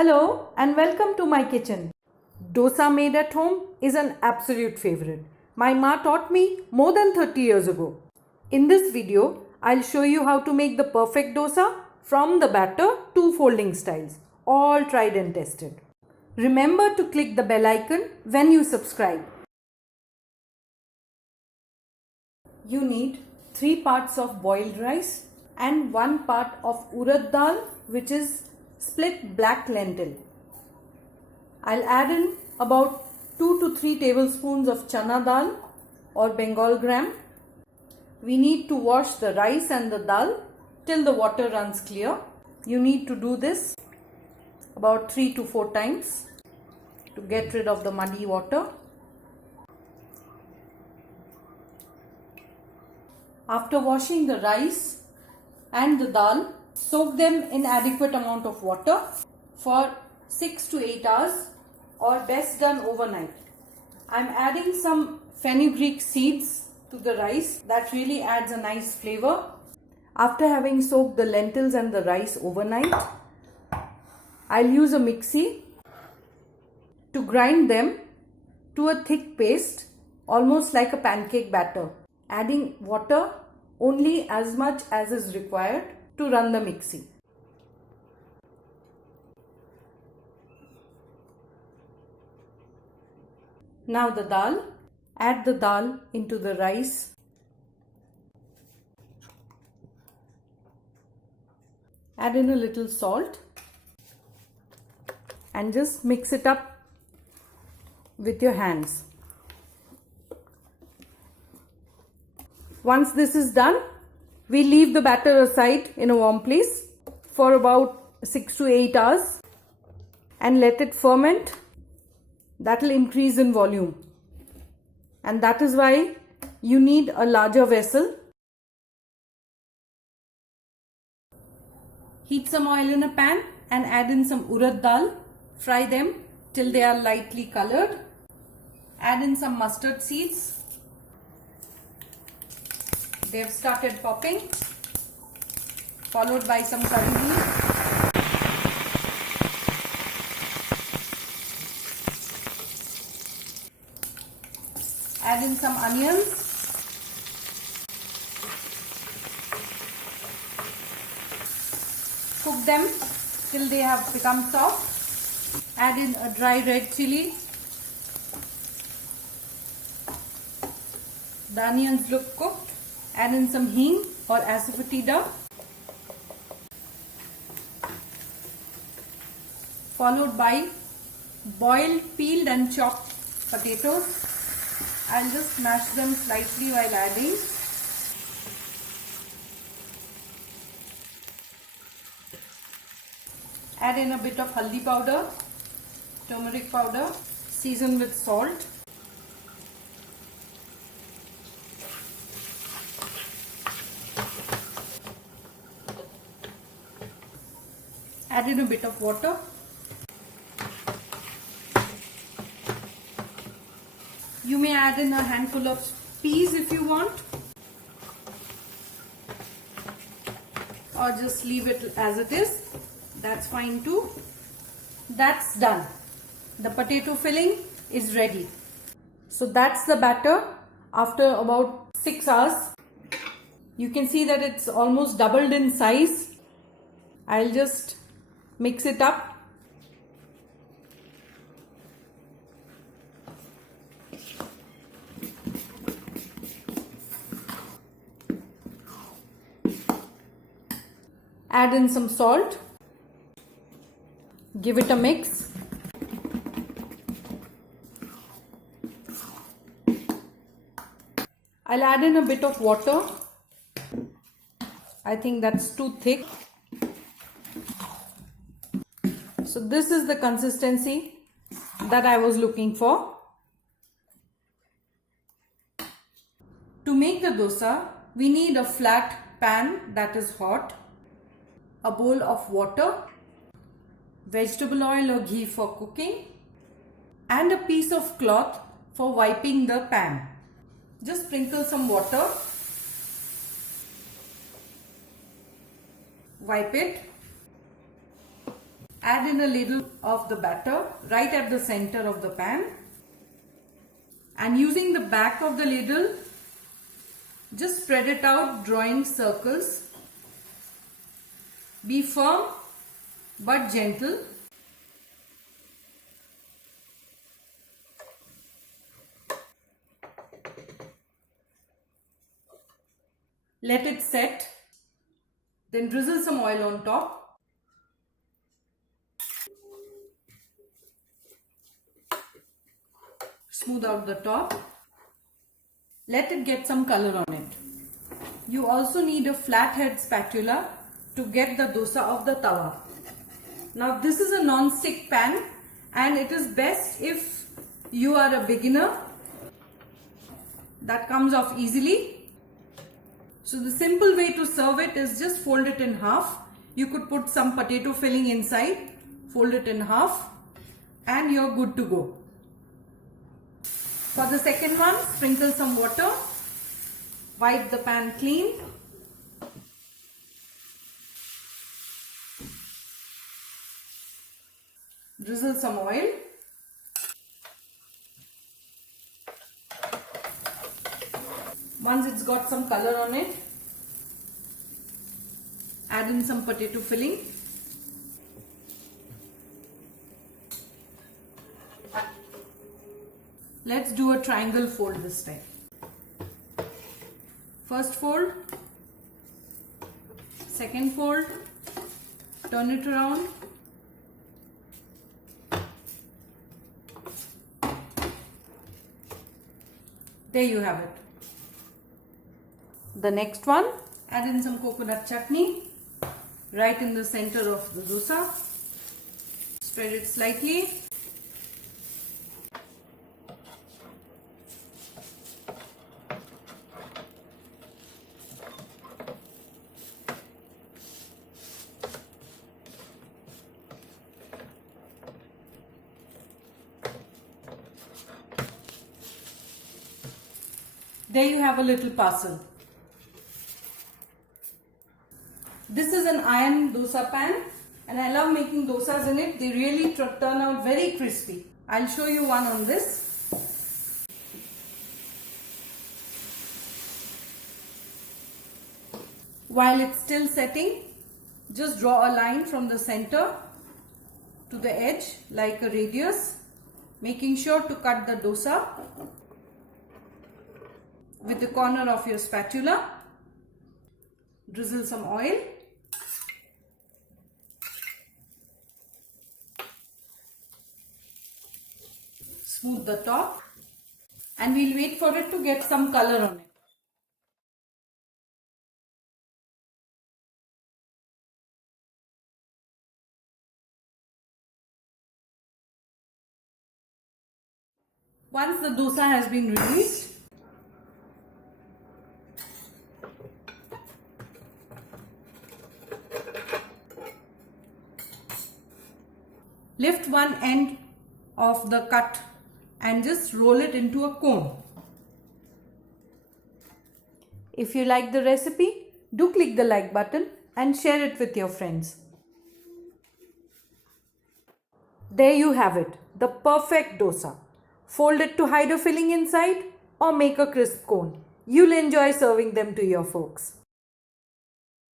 Hello and welcome to my kitchen. Dosa made at home is an absolute favorite. My ma taught me more than 30 years ago. In this video, I'll show you how to make the perfect dosa from the batter to folding styles, all tried and tested. Remember to click the bell icon when you subscribe. You need 3 parts of boiled rice and 1 part of urad dal, which is split black lentil. I'll add in about 2 to 3 tablespoons of chana dal or Bengal gram. We need to wash the rice and the dal till the water runs clear. You need to do this about 3 to 4 times to get rid of the muddy water. After washing the rice and the dal, soak them in adequate amount of water for 6 to 8 hours or best done overnight. I'm adding some fenugreek seeds to the rice. That really adds a nice flavor. After having soaked the lentils and the rice overnight, I'll use a mixie to grind them to a thick paste, almost like a pancake batter, adding water only as much as is required to run the mixie. Now the dal. Add the dal into the rice. Add in a little salt and just mix it up with your hands. Once this is done, we leave the batter aside in a warm place for about 6 to 8 hours and let it ferment. That will increase in volume, and that is why you need a larger vessel. Heat some oil in a pan and add in some urad dal. Fry them till they are lightly colored. Add in some mustard seeds. They have started popping, followed by some curry leaves. Add in some onions. Cook them till they have become soft. Add in a dry red chili. The onions look cooked. Add in some hing or asafoetida, followed by boiled, peeled and chopped potatoes. I'll just mash them slightly while adding. Add in a bit of haldi powder, turmeric powder, season with salt. Add in a bit of water. You may add in a handful of peas if you want, or just leave it as it is. That's fine too. That's done. The potato filling is ready. So that's the batter after about 6 hours. You can see that it's almost doubled in size. I'll just mix it up. Add in some salt. Give it a mix. I'll add in a bit of water. I think that's too thick. So this is the consistency that I was looking for. To make the dosa, we need a flat pan that is hot, a bowl of water, vegetable oil or ghee for cooking, and a piece of cloth for wiping the pan. Just sprinkle some water, wipe it, Add in a little of the batter right at the center of the pan, and using the back of the ladle, just spread it out, drawing circles. Be firm but gentle. Let it set. Then drizzle some oil on top. Smooth out the top. Let it get some color on it. You also need a flathead spatula to get the dosa off the tawa. Now this is a non-stick pan and it is best if you are a beginner. That comes off easily. So the simple way to serve it is just fold it in half. You could put some potato filling inside, fold it in half, and you're good to go. For the second one, sprinkle some water, wipe the pan clean. Drizzle some oil. Once it's got some color on it, add in some potato filling. Let's do a triangle fold this time. First fold, second fold, turn it around. There you have it. The next one, add in some coconut chutney right in the center of the dosa. Spread it slightly. There you have a little parcel. This is an iron dosa pan and I love making dosas in it. They really turn out very crispy. I'll show you one on this. While it's still setting, just draw a line from the center to the edge like a radius, making sure to cut the dosa with the corner of your spatula. Drizzle some oil. Smooth the top and we'll wait for it to get some color on it. Once the dosa has been released, lift one end of the cut and just roll it into a cone. If you like the recipe, do click the like button and share it with your friends. There you have it, the perfect dosa. Fold it to hide a filling inside or make a crisp cone. You'll enjoy serving them to your folks.